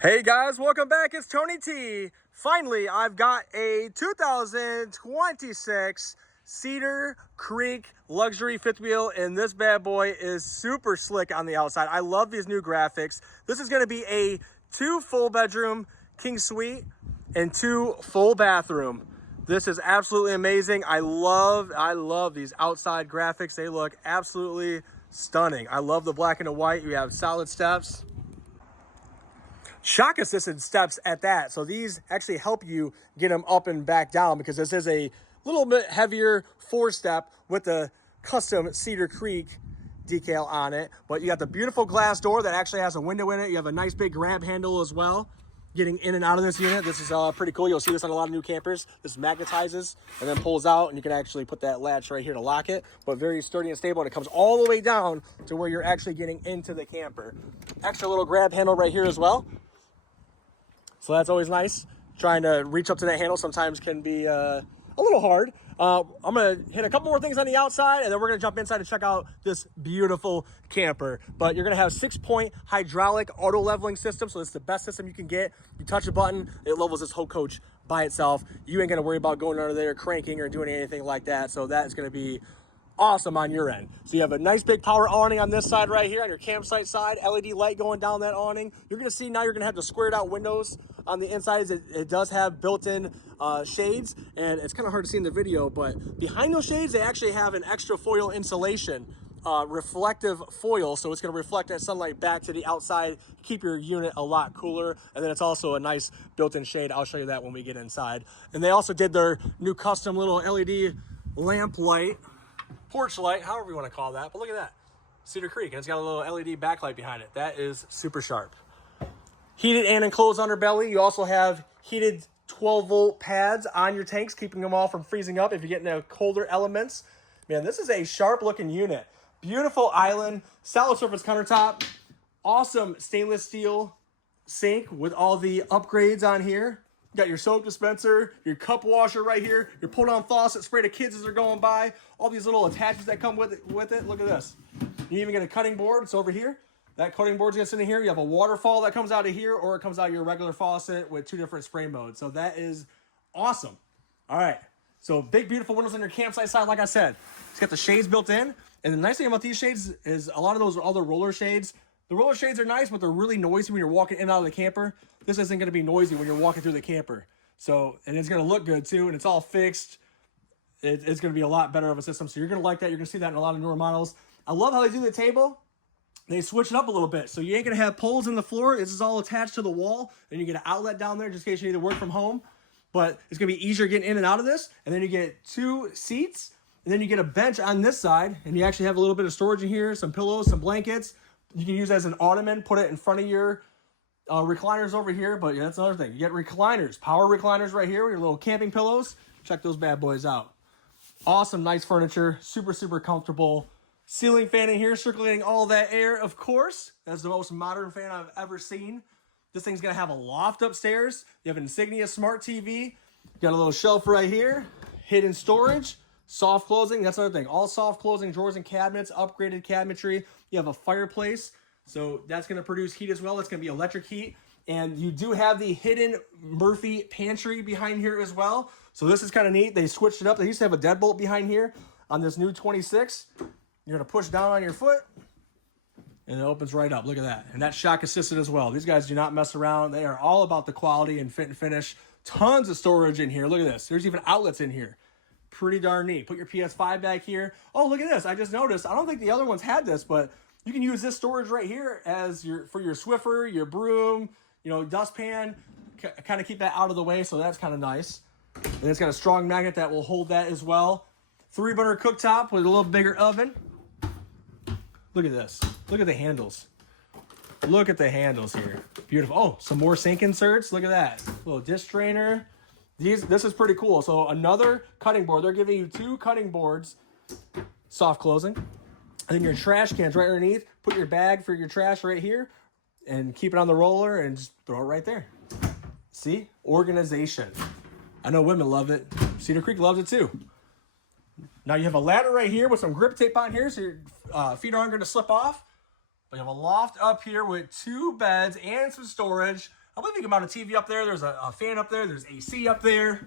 Hey guys, welcome back. It's Tony T. Finally, I've got a 2026 Cedar Creek luxury fifth wheel, and this bad boy is super slick on the outside. I love these new graphics. This is going to be a 2 full bedroom king suite and 2 full bathroom. This is absolutely amazing. I love these outside graphics. They look absolutely stunning. I love the black and the white. You have solid steps. Shock assisted steps at that. So these actually help you get them up and back down, because this is a little bit heavier 4-step with the custom Cedar Creek decal on it. But you got the beautiful glass door that actually has a window in it. You have a nice big grab handle as well. Getting in and out of this unit, this is pretty cool. You'll see this on a lot of new campers. This magnetizes and then pulls out, and you can actually put that latch right here to lock it, but very sturdy and stable, and it comes all the way down to where you're actually getting into the camper. Extra little grab handle right here as well. So that's always nice. Trying to reach up to that handle sometimes can be a little hard. I'm going to hit a couple more things on the outside, and then we're going to jump inside and check out this beautiful camper. But you're going to have 6-point hydraulic auto leveling system. So it's the best system you can get. You touch a button, it levels this whole coach by itself. You ain't going to worry about going under there, cranking, or doing anything like that. So that is going to be awesome on your end. So you have a nice big power awning on this side right here, on your campsite side, LED light going down that awning. You're going to see now you're going to have the squared out windows on the inside. It does have built-in shades, and it's kind of hard to see in the video, but behind those shades, they actually have an extra foil insulation, reflective foil, so it's going to reflect that sunlight back to the outside, keep your unit a lot cooler. And then it's also a nice built-in shade. I'll show you that when we get inside. And they also did their new custom little LED lamp light, porch light, however you want to call that. But look at that, Cedar Creek, and it's got a little LED backlight behind it. That is super sharp. Heated and enclosed underbelly. You also have heated 12-volt pads on your tanks, keeping them all from freezing up if you get into colder elements. Man, this is a sharp looking unit. Beautiful island, solid surface countertop, awesome stainless steel sink with all the upgrades on here. You got your soap dispenser, your cup washer right here, your pull-down faucet spray to kids as they're going by, all these little attachments that come with it. Look at this. You even get a cutting board. It's over here. That cutting board's gonna sit in here. You have a waterfall that comes out of here, or it comes out of your regular faucet with 2 different spray modes. So that is awesome. All right. So big, beautiful windows on your campsite side. Like I said, it's got the shades built in. And the nice thing about these shades is a lot of those are all the roller shades. The roller shades are nice, but they're really noisy when you're walking in and out of the camper. This isn't going to be noisy when you're walking through the camper. So, and it's going to look good too, and it's all fixed. It's going to be a lot better of a system. So you're going to like that. You're going to see that in a lot of newer models. I love how they do the table. They switch it up a little bit. So you ain't going to have poles in the floor. This is all attached to the wall. And you get an outlet down there just in case you need to work from home. But it's going to be easier getting in and out of this. And then you get 2 seats. And then you get a bench on this side. And you actually have a little bit of storage in here, some pillows, some blankets. You can use it as an ottoman, put it in front of your recliners over here. But yeah, that's another thing. You get recliners, power recliners right here with your little camping pillows. Check those bad boys out. Awesome, nice furniture. Super, super comfortable. Ceiling fan in here, circulating all that air, of course. That's the most modern fan I've ever seen. This thing's going to have a loft upstairs. You have an Insignia Smart TV. You got a little shelf right here. Hidden storage. Soft closing, that's another thing. All soft closing drawers and cabinets, upgraded cabinetry. You have a fireplace, so that's going to produce heat as well. It's going to be electric heat. And you do have the hidden Murphy pantry behind here as well. So this is kind of neat. They switched it up. They used to have a deadbolt behind here on this new 26. You're going to push down on your foot, and it opens right up. Look at that. And that's shock assisted as well. These guys do not mess around. They are all about the quality and fit and finish. Tons of storage in here. Look at this. There's even outlets in here. Pretty darn neat. Put your PS5 back here. Oh, look at this. I just noticed. I don't think the other ones had this, but you can use this storage right here as for your Swiffer, your broom, dustpan. Kind of keep that out of the way, so that's kind of nice. And it's got a strong magnet that will hold that as well. 3-burner cooktop with a little bigger oven. Look at this. Look at the handles. Look at the handles here. Beautiful. Oh, some more sink inserts. Look at that. Little dish drainer. This is pretty cool. So another cutting board. They're giving you 2 cutting boards, soft closing. And then your trash cans right underneath. Put your bag for your trash right here and keep it on the roller and just throw it right there. See? Organization. I know women love it. Cedar Creek loves it too. Now you have a ladder right here with some grip tape on here so your feet aren't going to slip off. But you have a loft up here with 2 beds and some storage. I believe you can mount a TV up there. There's a fan up there. There's AC up there.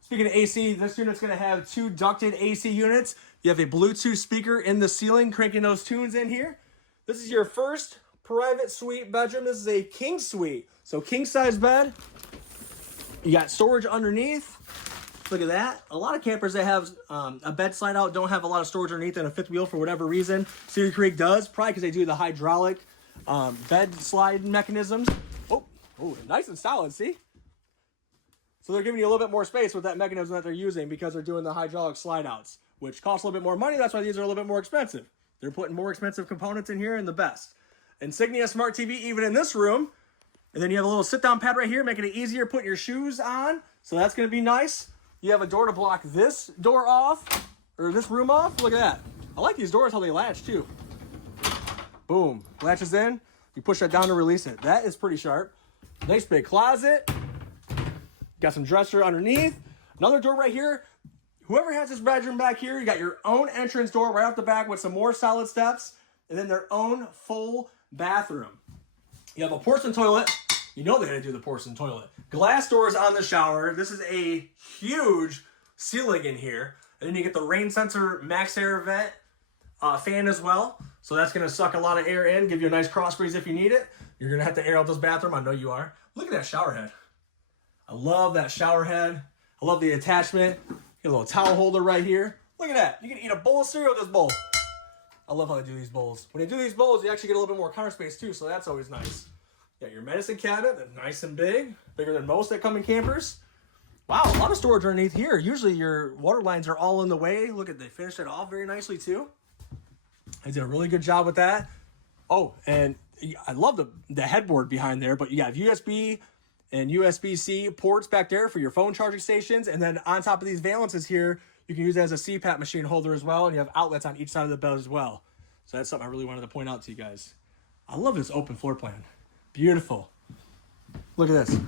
Speaking of AC, this unit's going to have 2 ducted AC units. You have a Bluetooth speaker in the ceiling cranking those tunes in here. This is your first private suite bedroom. This is a king suite. So king size bed. You got storage underneath. Look at that. A lot of campers that have a bed slide out don't have a lot of storage underneath in a fifth wheel for whatever reason. Cedar Creek does, probably because they do the hydraulic bed slide mechanisms. Oh, nice and solid, see? So they're giving you a little bit more space with that mechanism that they're using because they're doing the hydraulic slide outs, which costs a little bit more money. That's why these are a little bit more expensive. They're putting more expensive components in here and the best. Insignia Smart TV even in this room. And then you have a little sit-down pad right here, making it easier putting your shoes on. So that's going to be nice. You have a door to block this door off, or this room off. Look at that. I like these doors, how they latch too. Boom, latches in. You push that down to release it. That is pretty sharp. Nice big closet. Got some dresser underneath. Another door right here. Whoever has this bedroom back here, you got your own entrance door right off the back with some more solid steps, and then their own full bathroom. You have a porcelain toilet. You know they had to do the porcelain toilet. Glass doors on the shower. This is a huge ceiling in here. And then you get the rain sensor max air vent fan as well. So that's going to suck a lot of air in, give you a nice cross breeze if you need it. You're going to have to air out this bathroom. I know you are. Look at that shower head. I love that shower head. I love the attachment. Get a little towel holder right here. Look at that. You can eat a bowl of cereal with this bowl. I love how they do these bowls. When they do these bowls, you actually get a little bit more counter space too, so that's always nice. You got your medicine cabinet that's nice and big, bigger than most that come in campers. Wow, a lot of storage underneath here. Usually your water lines are all in the way. Look at, they finished it off very nicely too. They did a really good job with that. Oh, and I love the headboard behind there, but you got USB and USB-C ports back there for your phone charging stations. And then on top of these valances here, you can use it as a CPAP machine holder as well. And you have outlets on each side of the bed as well. So that's something I really wanted to point out to you guys. I love this open floor plan. Beautiful. Look at this.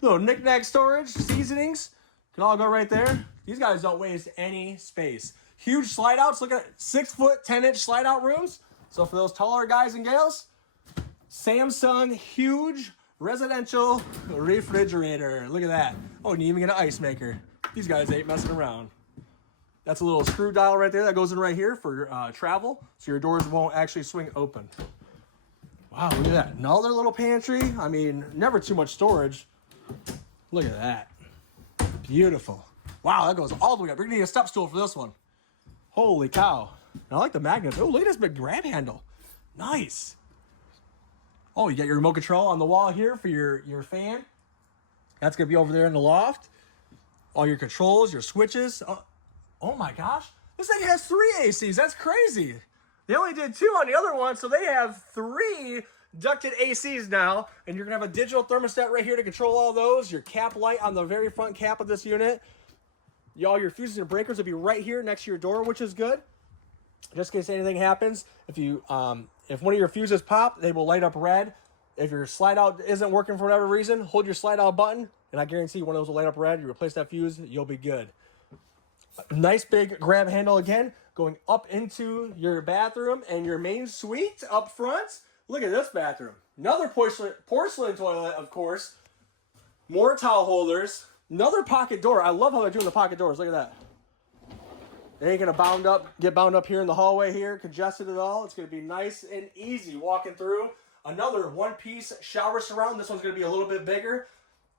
Little knick-knack storage, seasonings. Can all go right there. These guys don't waste any space. Huge slide outs. Look at 6 foot, 10-inch slide out rooms. So for those taller guys and gals, Samsung huge residential refrigerator. Look at that. Oh, and you even get an ice maker. These guys ain't messing around. That's a little screw dial right there that goes in right here for travel, so your doors won't actually swing open. Wow, look at that. Another little pantry. I mean, never too much storage. Look at that. Beautiful. Wow, that goes all the way up. You're gonna need a step stool for this one. Holy cow. And I like the magnets. Oh, look at this big grab handle. Nice. Oh, you got your remote control on the wall here for your fan. That's gonna be over there in the loft. All your controls, your switches. Oh my gosh. This thing has 3 ACs. That's crazy. They only did 2 on the other one, so they have 3 ducted ACs now. And you're gonna have a digital thermostat right here to control all those. Your cap light on the very front cap of this unit. All your fuses and breakers will be right here next to your door, which is good. Just in case anything happens, if one of your fuses pop, they will light up red. If your slide out isn't working for whatever reason, hold your slide out button, and I guarantee one of those will light up red. You replace that fuse, you'll be good. Nice big grab handle again, going up into your bathroom and your main suite up front. Look at this bathroom. Another porcelain toilet, of course. More towel holders. Another pocket door. I love how they're doing the pocket doors. Look at that. They ain't gonna get bound up here in the hallway here, congested at all. It's gonna be nice and easy walking through. Another one-piece shower surround. This one's gonna be a little bit bigger,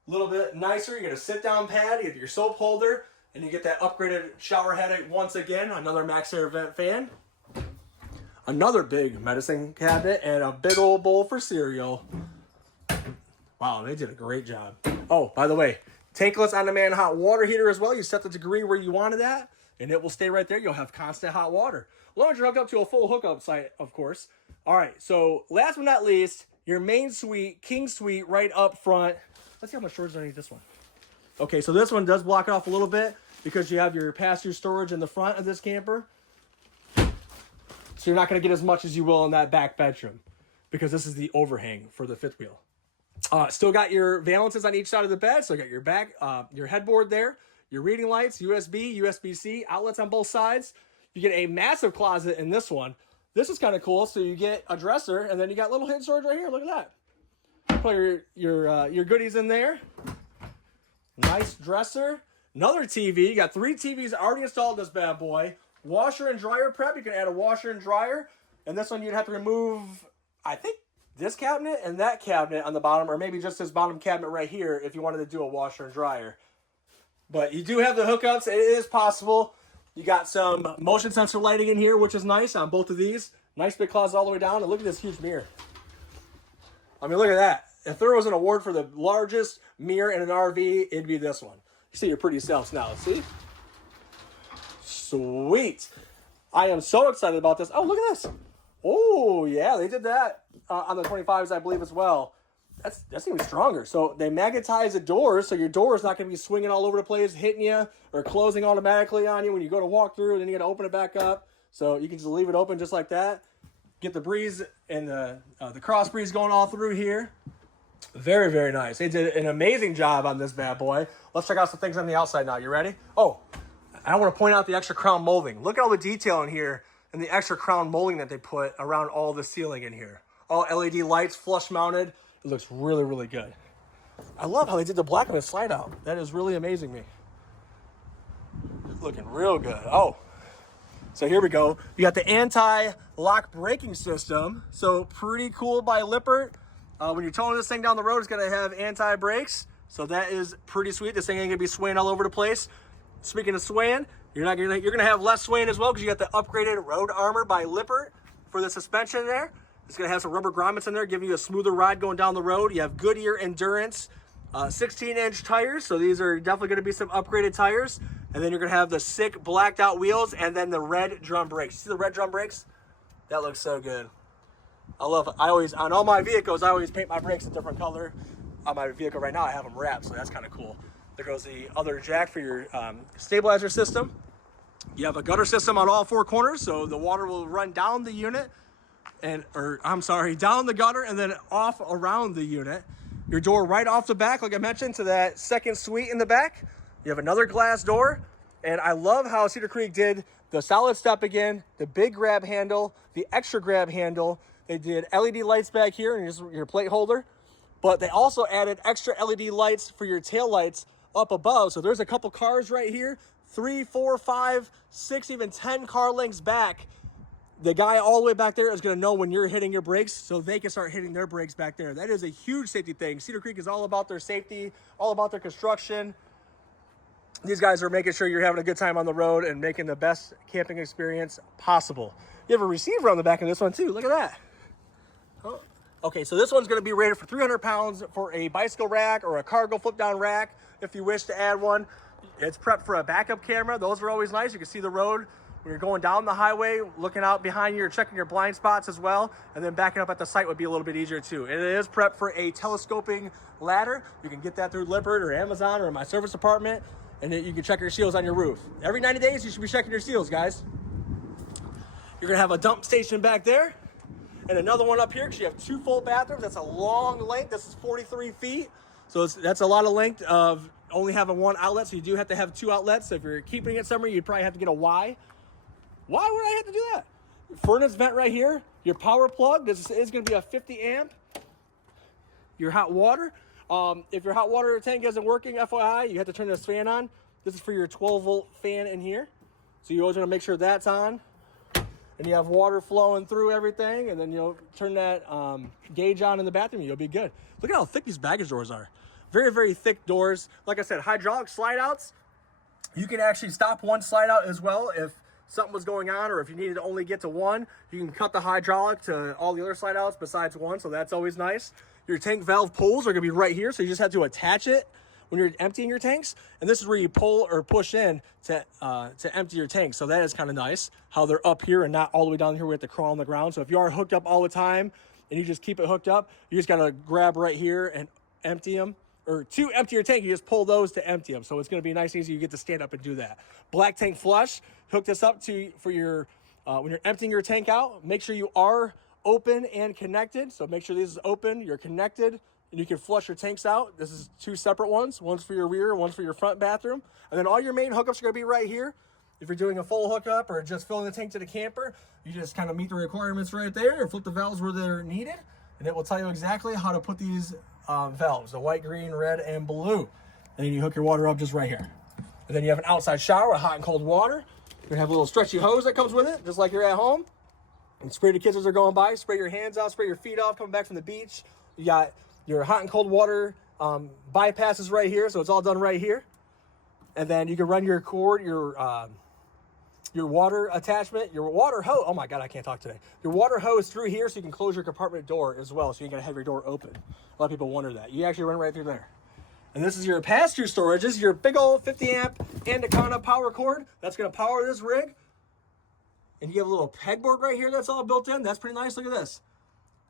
a little bit nicer. You get a sit-down pad, you get your soap holder, and you get that upgraded shower head once again. Another max air vent fan. Another big medicine cabinet and a big old bowl for cereal. Wow, they did a great job. Oh, by the way, tankless on-demand hot water heater as well. You set the degree where you want it at, and it will stay right there. You'll have constant hot water. As long as you're hooked up to a full hookup site, of course. All right, so last but not least, your main suite, king suite right up front. Let's see how much storage is underneath this one. Okay, so this one does block it off a little bit because you have your pass-through storage in the front of this camper. So you're not going to get as much as you will in that back bedroom because this is the overhang for the fifth wheel. Still got your valances on each side of the bed. So you got your back, your headboard there, your reading lights, USB, USB-C, outlets on both sides. You get a massive closet in this one. This is kind of cool. So you get a dresser and then you got little hidden storage right here. Look at that. put your goodies in there. Nice dresser. Another TV. You got 3 TVs already installed in this bad boy. Washer and dryer prep. You can add a washer and dryer. And this one you'd have to remove, I think, this cabinet and that cabinet on the bottom, or maybe just this bottom cabinet right here if you wanted to do a washer and dryer. But you do have the hookups. It is possible. You got some motion sensor lighting in here, which is nice on both of these. Nice big closet all the way down. And look at this huge mirror. I mean, look at that. If there was an award for the largest mirror in an RV, it'd be this one. You see your pretty selves now. See? Sweet. I am so excited about this. Oh, look at this. Oh, yeah, they did that on the 25s, I believe, as well. That's even stronger. So they magnetize the doors, so your door is not going to be swinging all over the place, hitting you, or closing automatically on you when you go to walk through, and then you got to open it back up. So you can just leave it open just like that. Get the breeze and the cross breeze going all through here. Very, very nice. They did an amazing job on this bad boy. Let's check out some things on the outside now. You ready? Oh, I want to point out the extra crown molding. Look at all the detail in here and the extra crown molding that they put around all the ceiling in here. All LED lights, flush mounted. It looks really, really good. I love how they did the black on the slide out. That is really amazing me. Looking real good. Oh, so here we go. You got the anti-lock braking system. So pretty cool by Lippert. When you're towing this thing down the road, it's gonna have anti-brakes. So that is pretty sweet. This thing ain't gonna be swaying all over the place. Speaking of swaying, you're gonna have less swaying as well because you got the upgraded road armor by Lippert for the suspension there. It's gonna have some rubber grommets in there, giving you a smoother ride going down the road. You have Goodyear Endurance 16-inch tires. So these are definitely gonna be some upgraded tires. And then you're gonna have the sick blacked out wheels and then the red drum brakes. See the red drum brakes? That looks so good. I love it. On all my vehicles, I always paint my brakes a different color. On my vehicle right now, I have them wrapped, so that's kind of cool. There goes the other jack for your stabilizer system. You have a gutter system on all 4 corners, so the water will run down the unit, down the gutter and then off around the unit. Your door right off the back, like I mentioned, to that second suite in the back. You have another glass door, and I love how Cedar Creek did the solid step again, the big grab handle, the extra grab handle. They did LED lights back here and your plate holder, but they also added extra LED lights for your tail lights up above. So there's a couple cars right here, 3, 4, 5, 6, even 10 car lengths back. The guy all the way back there is gonna know when you're hitting your brakes so they can start hitting their brakes back there. That is a huge safety thing. Cedar Creek is all about their safety, all about their construction. These guys are making sure you're having a good time on the road and making the best camping experience possible. You have a receiver on the back of this one too. Look at that. Oh. Okay, so this one's gonna be rated for 300 pounds for a bicycle rack or a cargo flip down rack if you wish to add one. It's prepped for a backup camera. Those are always nice. You can see the road when you're going down the highway, looking out behind you, checking your blind spots as well. And then backing up at the site would be a little bit easier too. And it is prepped for a telescoping ladder. You can get that through Lippert or Amazon or my service department. And then you can check your seals on your roof. Every 90 days, you should be checking your seals, guys. You're gonna have a dump station back there and another one up here because you have 2 full bathrooms. That's a long length. This is 43 feet. So that's a lot of length of only having 1 outlet. So you do have to have 2 outlets. So if you're keeping it somewhere, you'd probably have to get a Y. Why would I have to do that? Furnace vent right here. Your power plug. This is gonna be a 50 amp. Your hot water. If your hot water tank isn't working, FYI, you have to turn this fan on. This is for your 12-volt fan in here. So you always want to make sure that's on. And you have water flowing through everything. And then you'll turn that gauge on in the bathroom and you'll be good. Look at how thick these baggage doors are. Very, very thick doors. Like I said, hydraulic slide outs. You can actually stop one slide out as well if something was going on, or if you needed to only get to one, you can cut the hydraulic to all the other slide outs besides one. So that's always nice. Your tank valve pulls are gonna be right here, so you just have to attach it when you're emptying your tanks. And this is where you pull or push in to empty your tank. So that is kind of nice how they're up here and not all the way down here. We have to crawl on the ground. So if you are hooked up all the time and you just keep it hooked up, you just gotta grab right here and empty them. Or to empty your tank, you just pull those to empty them. So it's gonna be nice and easy. You get to stand up and do that. Black tank flush, hook this up for your, when you're emptying your tank out, make sure you are open and connected. So make sure this is open, you're connected, and you can flush your tanks out. This is 2 separate ones. One's for your rear, one's for your front bathroom. And then all your main hookups are gonna be right here. If you're doing a full hookup or just filling the tank to the camper, you just kind of meet the requirements right there and flip the valves where they're needed. and it will tell you exactly how to put these valves, the white, green, red, and blue. And then you hook your water up just right here. And then you have an outside shower with hot and cold water. You're gonna have a little stretchy hose that comes with it, just like you're at home. And spray the kids as they're going by, spray your hands out, spray your feet off coming back from the beach. You got your hot and cold water bypasses right here, so it's all done right here. And then you can run your cord, your water attachment, your water hose. Oh my God, I can't talk today. Your water hose through here, so you can close your compartment door as well, so you gotta have your door open. A lot of people wonder that. You actually run right through there. And this is your pass-through storage. This is your big old 50 amp Anaconda power cord that's gonna power this rig. And you have a little pegboard right here that's all built in. That's pretty nice. Look at this.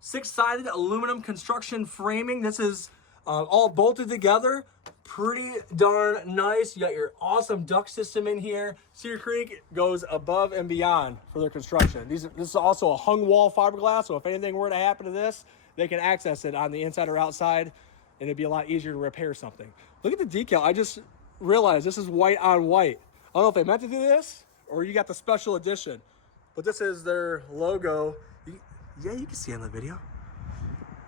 6-sided aluminum construction framing. This is all bolted together. Pretty darn nice. You got your awesome duct system in here. Cedar Creek goes above and beyond for their construction. This is also a hung wall fiberglass, so if anything were to happen to this, they can access it on the inside or outside, and it'd be a lot easier to repair something. Look at the decal. I just realized this is white on white. I don't know if they meant to do this or you got the special edition, but this is their logo. Yeah, you can see it in the video.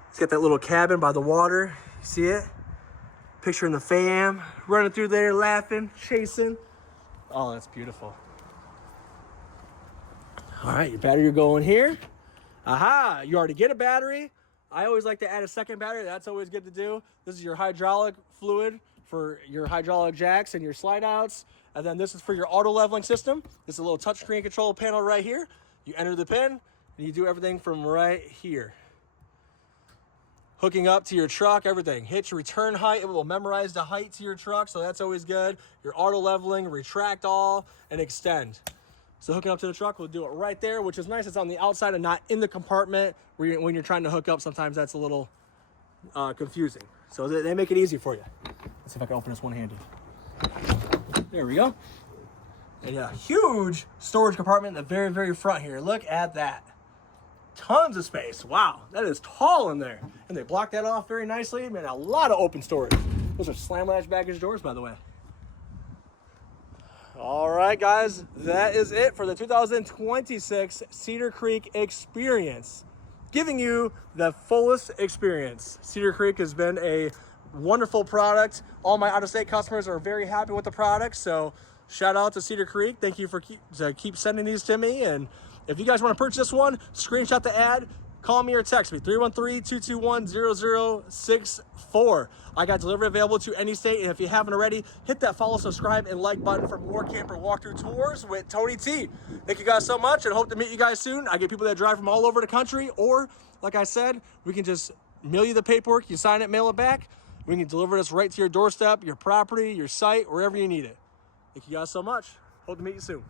It's got that little cabin by the water. You see it? Picturing the fam running through there, laughing, chasing. Oh, that's beautiful. All right, your battery going here. Aha, you already get a battery. I always like to add a second battery. That's always good to do. This is your hydraulic fluid for your hydraulic jacks and your slide outs. And then this is for your auto leveling system. This is a little touchscreen control panel right here. You enter the pin and you do everything from right here. Hooking up to your truck, everything. Hit your return height, it will memorize the height to your truck, so that's always good. Your auto leveling, retract all, and extend. So hooking up to the truck, we'll do it right there, which is nice. It's on the outside and not in the compartment. When you're trying to hook up, sometimes that's a little confusing. So they make it easy for you. Let's see if I can open this one-handed. There we go. And a huge storage compartment in the very, very front here. Look at that. Tons of space. Wow, that is tall in there. And they block that off very nicely. Man, a lot of open storage. Those are slam latch baggage doors, by the way. All right, guys, that is it for the 2026 Cedar Creek experience. Giving you the fullest experience. Cedar Creek has been a wonderful product. All my out-of-state customers are very happy with the product, so shout out to Cedar Creek. Thank you for keep sending these to me. And if you guys want to purchase this one, screenshot the ad, call me or text me, 313-221-0064. I got delivery available to any state, and if you haven't already, hit that follow, subscribe, and like button for more camper walkthrough tours with Tony T. Thank you guys so much, and hope to meet you guys soon. I get people that drive from all over the country, or, like I said, we can just mail you the paperwork, you sign it, mail it back. We can deliver this right to your doorstep, your property, your site, wherever you need it. Thank you guys so much. Hope to meet you soon.